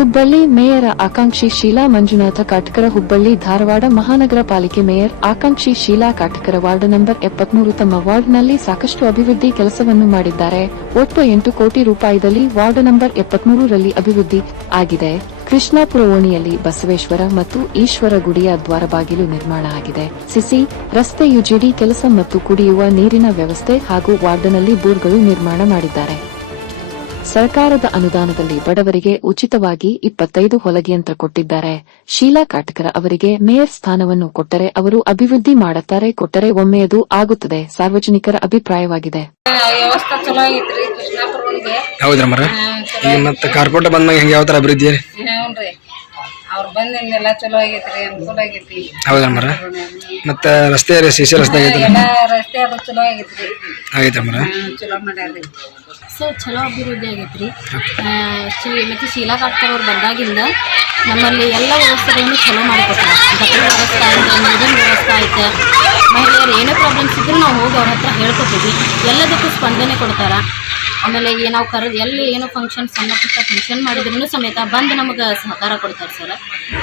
Hubballi mayor ಆಕಾಂಕ್ಷಿ Sheila Manjunatha ಕಾಟ್ಕರ. Hubballi Dharwad ಮಹಾನಗರ ಪಾಲಿಕೆ mayor ಆಕಾಂಕ್ಷಿ Sheila ಕಾಟ್ಕರ ward number 73 ತಮ್ಮ ವಾರ್ಡ್ನಲ್ಲಿ ಸಾಕಷ್ಟು ಅಭಿವೃದ್ಧಿ ಕೆಲಸವನ್ನು ಮಾಡಿದ್ದಾರೆ. ಒಟ್ಟು 8 ಕೋಟಿ ರೂಪಾಯಿದಲ್ಲಿ ವಾರ್ಡ್ ನಂಬರ್ 73 ರಲ್ಲಿ ಅಭಿವೃದ್ಧಿ ಆಗಿದೆ. ಕೃಷ್ಣಾಪುರ ಓಣಿಯಲ್ಲಿ ಬಸವೇಶ್ವರ ಮತ್ತು ಈಶ್ವರ ಗುಡಿಯ ದ್ವಾರಬಾಗಿಲು ನಿರ್ಮಾಣ ಆಗಿದೆ. ಸಿಸಿ ರಸ್ತೆ, ಯುಜಿಡಿ ಕೆಲಸ ಮತ್ತು ಕುಡಿಯುವ ನೀರಿನ ವ್ಯವಸ್ಥೆ ಹಾಗೂ ವಾರ್ಡ್ನಲ್ಲಿ ಬೋರ್ಗಳು ನಿರ್ಮಾಣ ಮಾಡಿದ್ದಾರೆ. ಸರ್ಕಾರದ ಅನುದಾನದಲ್ಲಿ ಬಡವರಿಗೆ ಉಚಿತವಾಗಿ 25 ಹೊಲಗೆಯಂತ್ರ ಕೊಟ್ಟಿದ್ದಾರೆ. ಶೀಲಾ ಕಾಟ್ಕರ ಅವರಿಗೆ ಮೇಯರ್ ಸ್ಥಾನವನ್ನು ಕೊಟ್ಟರೆ ಅವರು ಅಭಿವೃದ್ಧಿ ಮಾಡುತ್ತಾರೆ, ಕೊಟ್ಟರೆ ಒಮ್ಮೆ ಅದು ಆಗುತ್ತದೆ ಸಾರ್ವಜನಿಕರ ಅಭಿಪ್ರಾಯವಾಗಿದೆ. ವ್ಯವಸ್ಥೆ ಚಲೋ ಆಗೈತ್ರಿ ಕೃಷ್ಣಾಪುರಕ್ಕೆ. ಹೌದ್ರಾ ಮರ ಈಗ ಮತ್ತೆ ಕಾರ್ಪೊರೇಟ್ ಬಂದಾಗ ಹೆಂಗೆ ಯಾವ ತರ ಅಭಿವೃದ್ಧಿ ರೀ? ಹ್ಞೂನ್ರಿ, ಅವ್ರು ಬಂದಿಂದೆಲ್ಲ ಚಲೋ ಆಗೈತ್ರಿ, ಅನುಕೂಲ ಆಗೈತಿ. ಹೌದಾ ಮರ ಮತ್ತೆ ರಸ್ತೆ ಸಿಸಿ ರಸ್ತೆ ಆಗೈತೆ ಎಲ್ಲ ರಸ್ತೆ ಅದು ಚಲೋ ಆಗೈತ್ರಿ. ಆಗೈತೆ ಮರ ಚಲೋ ಮಾಡ್ಯಾರ್ರಿ. ಸರ್ ಚಲೋ ಅಭಿವೃದ್ಧಿ ಆಗೈತ್ರಿ. ಮತ್ತು ಶೀಲಾ ಕಾಟ್ಕರ್ ಅವ್ರು ಬಂದಾಗಿಂದ ನಮ್ಮಲ್ಲಿ ಎಲ್ಲ ವ್ಯವಸ್ಥೆಗಳನ್ನು ಚಲೋ ಮಾಡಿಕೊಡ್ತಾರೆ. ಗಟ್ಟರ ವ್ಯವಸ್ಥೆ ಆಯ್ತು, ನೀರಿನ ವ್ಯವಸ್ಥೆ ಆಯ್ತು, ಮಹಿಳೆಯರು ಏನೇ ಪ್ರಾಬ್ಲಮ್ಸ್ ಇದ್ರೂ ನಾವು ಹೋಗಿ ಅವ್ರ ಹತ್ರ ಹೇಳ್ಕೊತೀವಿ. ಎಲ್ಲದಕ್ಕೂ ಸ್ಪಂದನೆ ಕೊಡ್ತಾರೆ. ಆಮೇಲೆ ನಾವು ಎಲ್ಲಿ ಏನೋ ಫಂಕ್ಷನ್, ಸಣ್ಣ ಪುಟ್ಟ ಫಂಕ್ಷನ್ ಮಾಡಿದ್ರೂ ಸಮೇತ ಬಂದು ನಮಗೆ ಸಹಕಾರ ಕೊಡ್ತಾರೆ ಸರ್.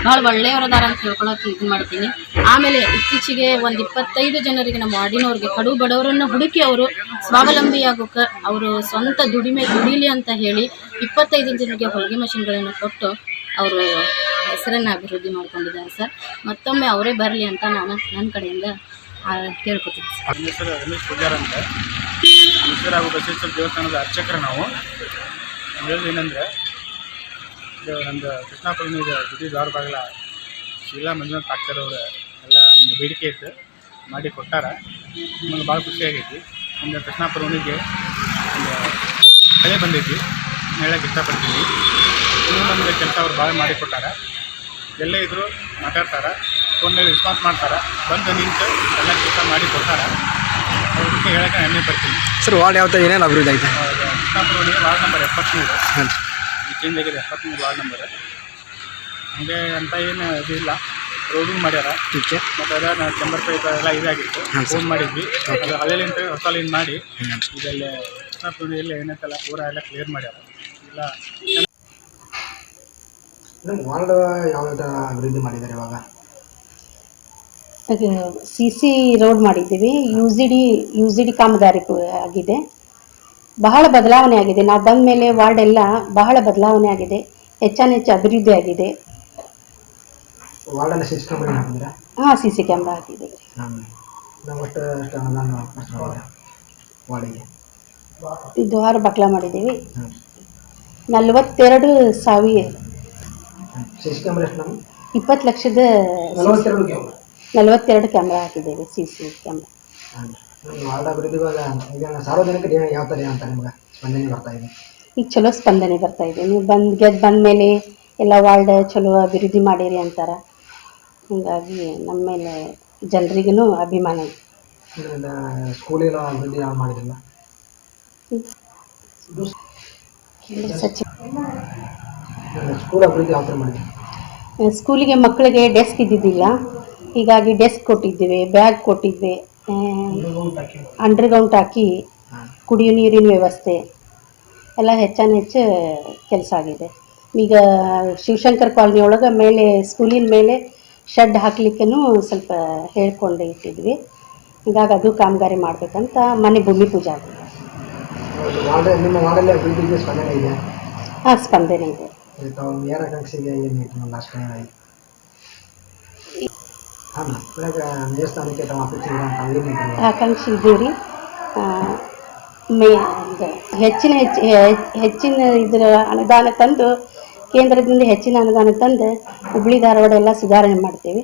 ಭಾಳ ಒಳ್ಳೆಯವರದಾರ ಅಂತ ಹೇಳ್ಕೊಳಕ್ಕೆ ಇದು ಮಾಡ್ತೀನಿ. ಆಮೇಲೆ ಇತ್ತೀಚೆಗೆ ಒಂದು 25 ಜನರಿಗೆ ನಮ್ಮ ವಾರ್ಡಿನವ್ರಿಗೆ ಕಡು ಬಡವರನ್ನು ಹುಡುಕಿ ಅವರು ಸ್ವಾವಲಂಬಿ ಆಗೋಕೆ ಅವರು ಸ್ವಂತ ದುಡಿಲಿ ಅಂತ ಹೇಳಿ 25 ಜನರಿಗೆ ಹೊಲಿಗೆ ಮಷಿನ್ಗಳನ್ನು ಕೊಟ್ಟು ಅವರು ಹೆಸರನ್ನು ಅಭಿವೃದ್ಧಿ ಮಾಡ್ಕೊಂಡಿದ್ದಾರೆ ಸರ್. ಮತ್ತೊಮ್ಮೆ ಅವರೇ ಬರಲಿ ಅಂತ ನಾನು ನನ್ನ ಕಡೆಯಿಂದ ಕೇಳ್ಕೊತೀನಿ ಸರ್. ನನ್ನ ಹೆಸರು ರಮೇಶ್ ಪೂಜಾರ್ ಅಂತ, ಈಶ್ವರ ಹಾಗೂ ಬಸವೇಶ್ವರ ದೇವಸ್ಥಾನದ ಅರ್ಚಕರು ನಾವು. ಹೇಳೋದು ಏನಂದರೆ, ಇದು ನಮ್ಮದು ಕೃಷ್ಣಾಪುರ ಗುಡಿ ದ್ವಾರ ಬಾಗಿಲ ಶೀಲಾ ಮಂಜುನಾಥ ಕಾಟ್ಕರ್ ಅವರು ಎಲ್ಲ ನಮ್ಮದು ಬೇಡಿಕೆ ಇತ್ತು, ಮಾಡಿ ಕೊಟ್ಟಾರ. ನಮಗೆ ಭಾಳ ಖುಷಿಯಾಗೈತಿ. ನಮ್ಮದು ಕೃಷ್ಣಾಪುರ ಓಣಿಗೆ ಒಂದು ಕಳೆ ಬಂದೈತಿ, ಹೇಳಕ್ಕೆ ಇಷ್ಟಪಡ್ತೀವಿ. ಇನ್ನೂ ನಮಗೆ ಕೆಲಸ ಅವ್ರು ಭಾಳ ಮಾಡಿಕೊಟ್ಟಾರ. ಎಲ್ಲೇ ಇದ್ದರೂ ಮಾತಾಡ್ತಾರೆ, ಫೋನ್ ಮೇಲೆ ರೆಸ್ಪಾನ್ಸ್ ಮಾಡ್ತಾರೆ, ಬಂದು ನಿಂತು ಎಲ್ಲ ಕೆಲಸ ಮಾಡಿ ಕೊಡ್ತಾರೆ. ಅವ್ರ ಬಗ್ಗೆ ಹೇಳೋಕ್ಕೆ ಹೆಮ್ಮೆ ಪಡ್ತೀನಿ ಸರ್. ವಾರ್ಡ್ ಯಾವ ಥರ ಏನೇನು ಅಭಿವೃದ್ಧಿ ಆಗಿದೆ? ಕೃಷ್ಣಾಪುರ ವಾರ್ಡ್ ನಂಬರ್ 73 ಚೇಂಜ್ ಆಗಿದೆ, 73 ವಾರ್ಡ್ ನಂಬರ್. ಹಾಗೆ ಅಂತ ಏನು ಇದು ಇಲ್ಲ, ರೋಡಿಂಗ್ ಮಾಡ್ಯಾರ. ಮತ್ತು ಅದ ನಾವು ಚಂಬರ್ ಪೈಪ್ ಎಲ್ಲ ಇದಾಗಿತ್ತು, ಫೋನ್ ಮಾಡಿದ್ವಿ. ಅದು ಹಳ್ಳಿಲಿಂದ ಹೊಸ ಲೈನ್ ಮಾಡಿ ಇದಲ್ಲೇ ಕೃಷ್ಣಾಪುರದಲ್ಲಿ ಏನೈತಲ್ಲ ಪೂರ ಎಲ್ಲ ಕ್ಲಿಯರ್ ಮಾಡ್ಯಾರ. ಇಲ್ಲ ವಾರ್ಡ್ ಯಾವ ಥರ ಅಭಿವೃದ್ಧಿ ಮಾಡಿದ್ದಾರೆ ಇವಾಗ? CC ರೋಡ್ ಮಾಡಿದ್ದೀವಿ. ಯು ಜಿ ಡಿ ಕಾಮಗಾರಿ ಆಗಿದೆ. ಬಹಳ ಬದಲಾವಣೆ ಆಗಿದೆ. ನಾವು ಬಂದ ಮೇಲೆ ವಾರ್ಡ್ ಎಲ್ಲ ಬಹಳ ಬದಲಾವಣೆ ಆಗಿದೆ, ಹೆಚ್ಚು ಅಭಿವೃದ್ಧಿ ಆಗಿದೆ. ವಾರ್ಡಲ್ಲಿ CC ಕ್ಯಾಮ್ರಾ ಹಾಕಿದ್ದೀರಾ? ಹಾಂ, CC ಕ್ಯಾಮ್ರಾ ಹಾಕಿದ್ದೀವಿ. ವಾರ್ಡಿಗೆ ಇದು 6 ಬಕ್ಲ ಮಾಡಿದ್ದೀವಿ. 42,000 CC ಕ್ಯಾಮ್ರಾ ಎಷ್ಟು? 20 ಲಕ್ಷದ 42 ಕ್ಯಾಮ್ರಾ ಹಾಕಿದ್ದೇವೆ, CC ಕ್ಯಾಮ್ರಾ. ವಾರ್ಡ್ ಅಭಿವೃದ್ಧಿ ಈಗ ಸಾರ್ವಜನಿಕರು ಯಾವ ಥರ ಅಂತ ನಿಮ್ಗೆ ಸ್ಪಂದನೆ ಬರ್ತಾ ಇದೆ? ಈಗ ಚಲೋ ಸ್ಪಂದನೆ ಬರ್ತಾ ಇದೆ. ನೀವು ಬಂದ ಮೇಲೆ ಎಲ್ಲ ವಾರ್ಡ್ ಚಲೋ ಅಭಿವೃದ್ಧಿ ಮಾಡಿರಿ ಅಂತಾರೆ. ಹೀಗಾಗಿ ನಮ್ಮ ಮೇಲೆ ಜನರಿಗೂ ಅಭಿಮಾನ ಇದೆ. ಸ್ಕೂಲಿನ ಅಭಿವೃದ್ಧಿ ಯಾವ ಮಾಡಿದಿಲ್ಲ? ಸ್ಕೂಲ್ ಅಭಿವೃದ್ಧಿ ಯಾವ ಥರ ಮಾಡಿದೆ? ಸ್ಕೂಲಿಗೆ ಮಕ್ಕಳಿಗೆ ಡೆಸ್ಕ್ ಇದ್ದಿದ್ದಿಲ್ಲ, ಹೀಗಾಗಿ ಡೆಸ್ಕ್ ಕೊಟ್ಟಿದ್ದೇವೆ, ಬ್ಯಾಗ್ ಕೊಟ್ಟಿದ್ವಿ, ಅಂಡರ್ಗ್ರೌಂಡ್ ಹಾಕಿ ಕುಡಿಯೋ ನೀರಿನ ವ್ಯವಸ್ಥೆ ಎಲ್ಲ ಹೆಚ್ಚು ಕೆಲಸ ಆಗಿದೆ. ಈಗ ಶಿವಶಂಕರ್ ಕಾಲನಿ ಒಳಗೆ ಮೇಲೆ ಸ್ಕೂಲಿನ ಮೇಲೆ ಶೆಡ್ ಹಾಕ್ಲಿಕ್ಕೂ ಸ್ವಲ್ಪ ಹೇಳ್ಕೊಂಡು ಇಟ್ಟಿದ್ವಿ. ಹೀಗಾಗಿ ಅದು ಕಾಮಗಾರಿ ಮಾಡಬೇಕಂತ ಮನೆ ಭೂಮಿ ಪೂಜೆ ಆಗಿದೆ. ನಿಮ್ಮ ವಾರ್ಡಲ್ಲಿ ಅಭಿವೃದ್ಧಿಗೆ ಸ್ಪಂದನೆ ಇದೆ? ಹಾಂ, ಸ್ಪಂದನೆ ಇದೆ. ಮೇಯರ್ ಆಕಾಂಕ್ಷಿಗೆ ಏನು ಲಾಸ್ಟ್ ಟೈಮ್ ಹಾಂ ದೇವಸ್ಥಾನಕ್ಕೆ ತಾವು ಅಪೇಕ್ಷೆ ಆಕಾಂಕ್ಷಿ ಇದ್ದೀವಿ ರೀ. ಹೆಚ್ಚಿನ ಇದರ ಅನುದಾನ ತಂದು, ಕೇಂದ್ರದಿಂದ ಹೆಚ್ಚಿನ ಅನುದಾನ ತಂದು ಹುಬ್ಬಳ್ಳಿ ಧಾರವಾಡ ಎಲ್ಲ ಸುಧಾರಣೆ ಮಾಡ್ತೀವಿ.